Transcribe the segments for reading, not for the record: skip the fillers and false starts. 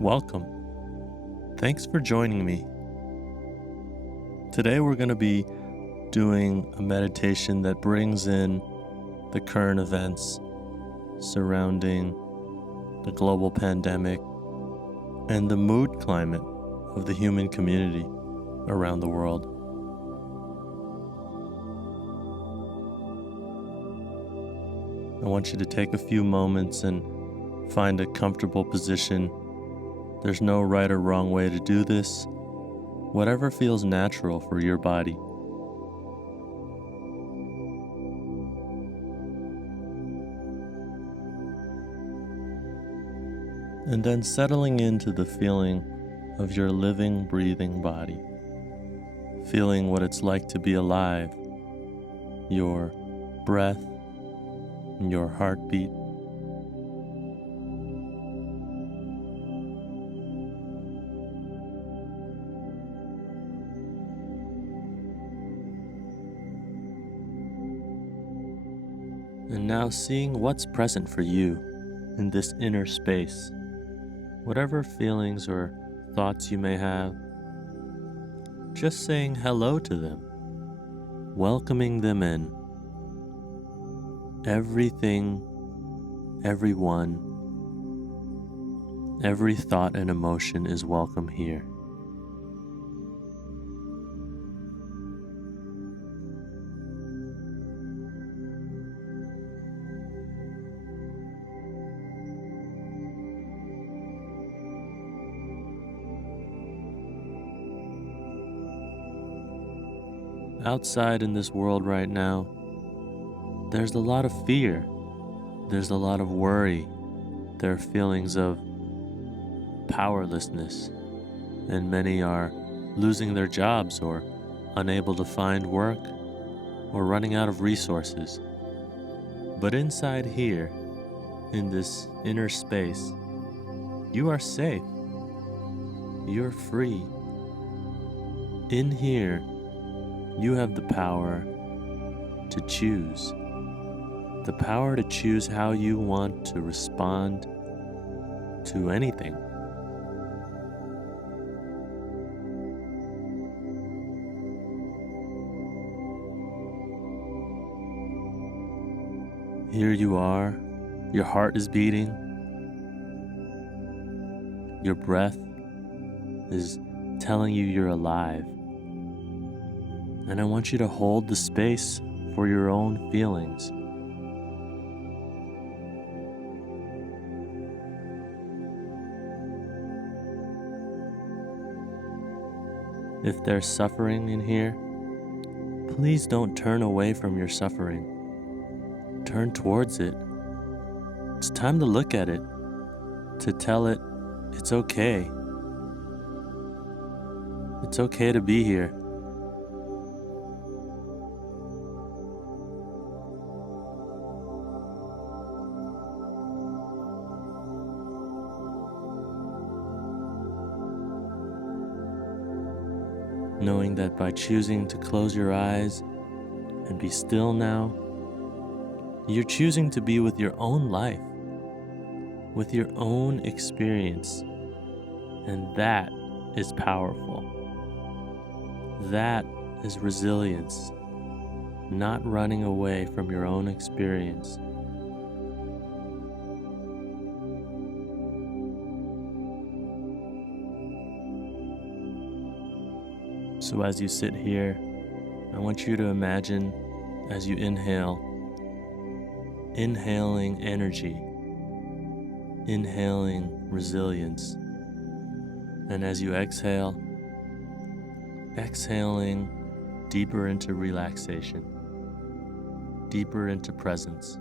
Welcome. Thanks for joining me. Today we're going to be doing a meditation that brings in the current events surrounding the global pandemic and the mood climate of the human community around the world. I want you to take a few moments and find a comfortable position. There's no right or wrong way to do this. Whatever feels natural for your body. And then settling into the feeling of your living, breathing body. Feeling what it's like to be alive. Your breath, your heartbeat. And now seeing what's present for you in this inner space. Whatever feelings or thoughts you may have, just saying hello to them, welcoming them in. Everything, everyone, every thought and emotion is welcome here. Outside in this world right now, there's a lot of fear. There's a lot of worry. There are feelings of powerlessness, and many are losing their jobs or unable to find work or running out of resources. But inside here, in this inner space, you are safe. You're free. In here, you have the power to choose. The power to choose how you want to respond to anything. Here you are, your heart is beating, your breath is telling you you're alive. And I want you to hold the space for your own feelings. If there's suffering in here, please don't turn away from your suffering. Turn towards it. It's time to look at it, to tell it it's okay. It's okay to be here. Knowing that by choosing to close your eyes and be still now, you're choosing to be with your own life, with your own experience, and that is powerful. That is resilience, not running away from your own experience. So as you sit here, I want you to imagine as you inhale, inhaling energy, inhaling resilience, and as you exhale, exhaling deeper into relaxation, deeper into presence.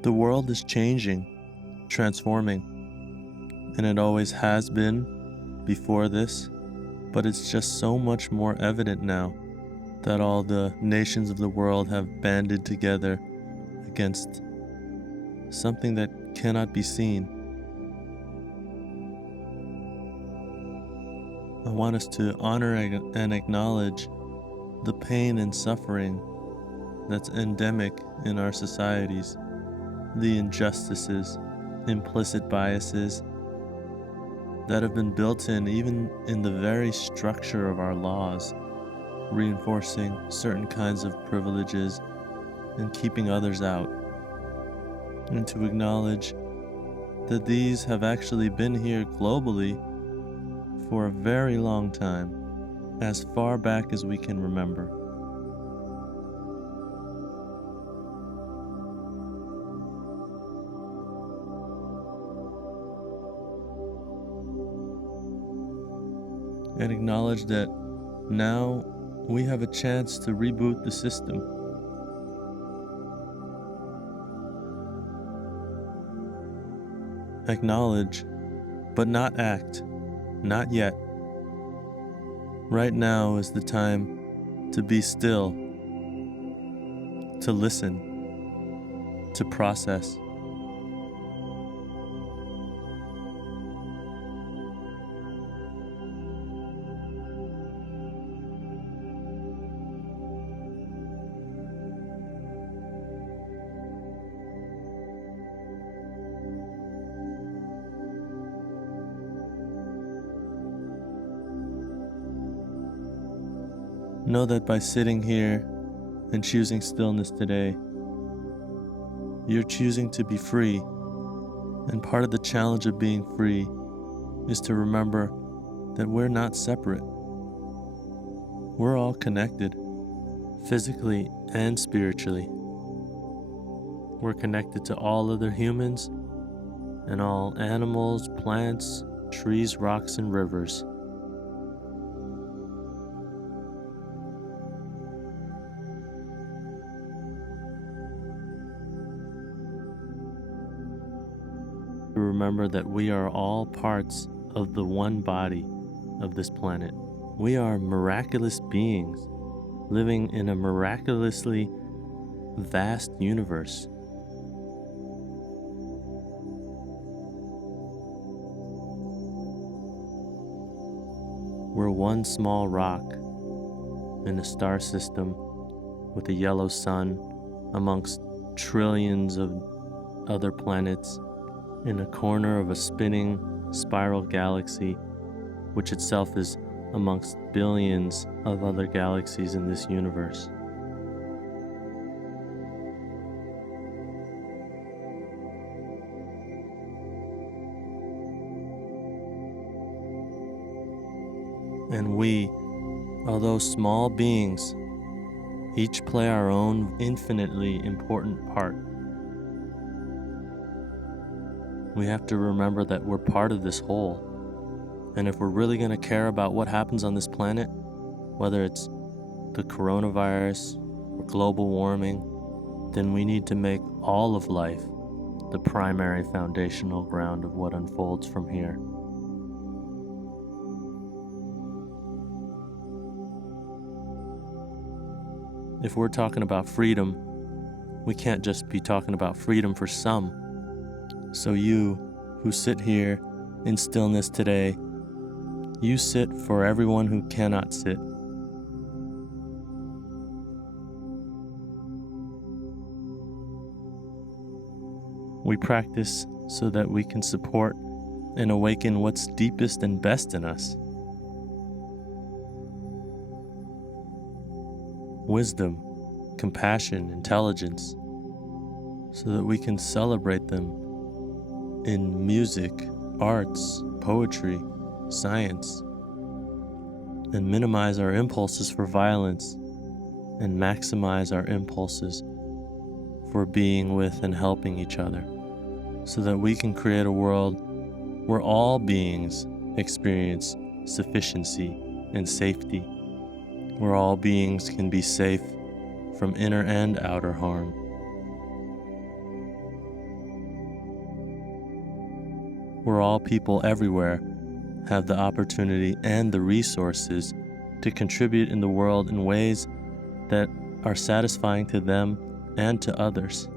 The world is changing, transforming, and it always has been before this, but it's just so much more evident now that all the nations of the world have banded together against something that cannot be seen. I want us to honor and acknowledge the pain and suffering that's endemic in our societies, the injustices, implicit biases that have been built in even in the very structure of our laws, reinforcing certain kinds of privileges and keeping others out, and to acknowledge that these have actually been here globally for a very long time, as far back as we can remember. And acknowledge that now we have a chance to reboot the system. Acknowledge, but not act. Not yet. Right now is the time to be still, to listen, to process. Know that by sitting here and choosing stillness today, you're choosing to be free. And part of the challenge of being free is to remember that we're not separate. We're all connected, physically and spiritually. We're connected to all other humans and all animals, plants, trees, rocks, and rivers. Remember that we are all parts of the one body of this planet. We are miraculous beings living in a miraculously vast universe. We're one small rock in a star system with a yellow sun amongst trillions of other planets in a corner of a spinning spiral galaxy, which itself is amongst billions of other galaxies in this universe. And we, although small beings, each play our own infinitely important part. We have to remember that we're part of this whole. And if we're really going to care about what happens on this planet, whether it's the coronavirus or global warming, then we need to make all of life the primary foundational ground of what unfolds from here. If we're talking about freedom, we can't just be talking about freedom for some. So you, who sit here in stillness today, you sit for everyone who cannot sit. We practice so that we can support and awaken what's deepest and best in us. Wisdom, compassion, intelligence, so that we can celebrate them in music, arts, poetry, science, and minimize our impulses for violence and maximize our impulses for being with and helping each other, so that we can create a world where all beings experience sufficiency and safety, where all beings can be safe from inner and outer harm. Where all people everywhere have the opportunity and the resources to contribute in the world in ways that are satisfying to them and to others.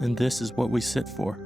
And this is what we sit for.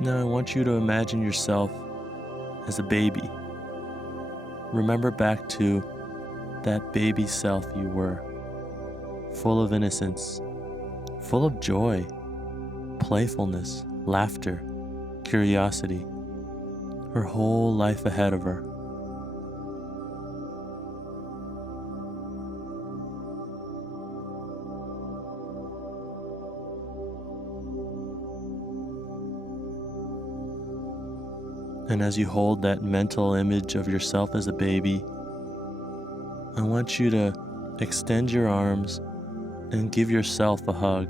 Now I want you to imagine yourself as a baby. Remember back to that baby self you were, full of innocence, full of joy, playfulness, laughter, curiosity, her whole life ahead of her. And as you hold that mental image of yourself as a baby, I want you to extend your arms and give yourself a hug.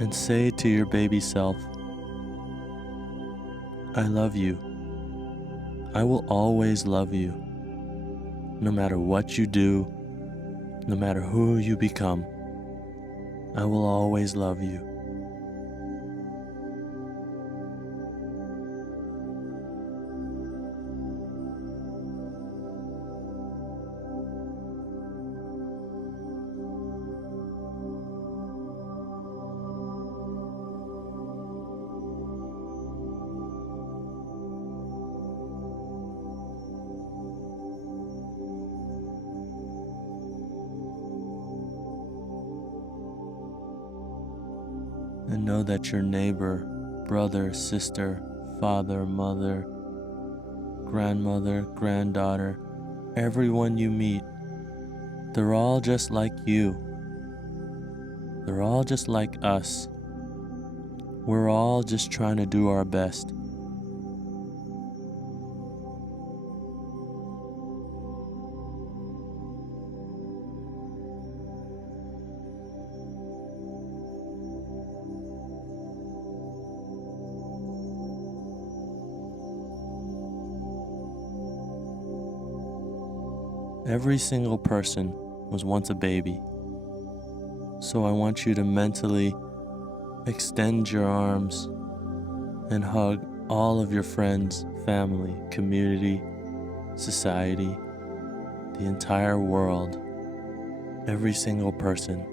And say to your baby self, I love you. I will always love you. No matter what you do, no matter who you become, I will always love you. And know that your neighbor, brother, sister, father, mother, grandmother, granddaughter, everyone you meet, they're all just like you. They're all just like us. We're all just trying to do our best. Every single person was once a baby. So I want you to mentally extend your arms and hug all of your friends, family, community, society, the entire world, every single person.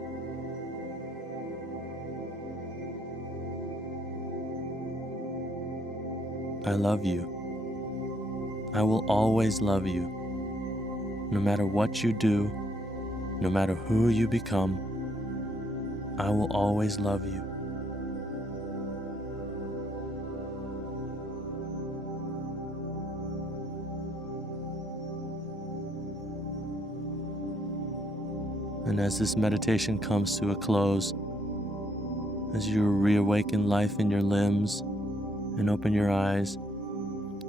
I love you. I will always love you. No matter what you do, no matter who you become, I will always love you. And as this meditation comes to a close, as you reawaken life in your limbs and open your eyes,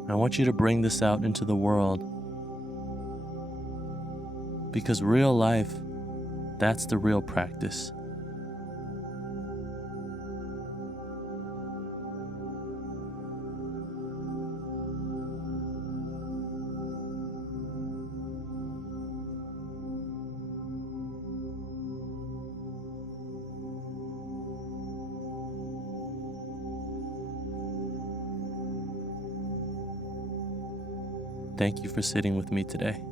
I want you to bring this out into the world. Because real life, that's the real practice. Thank you for sitting with me today.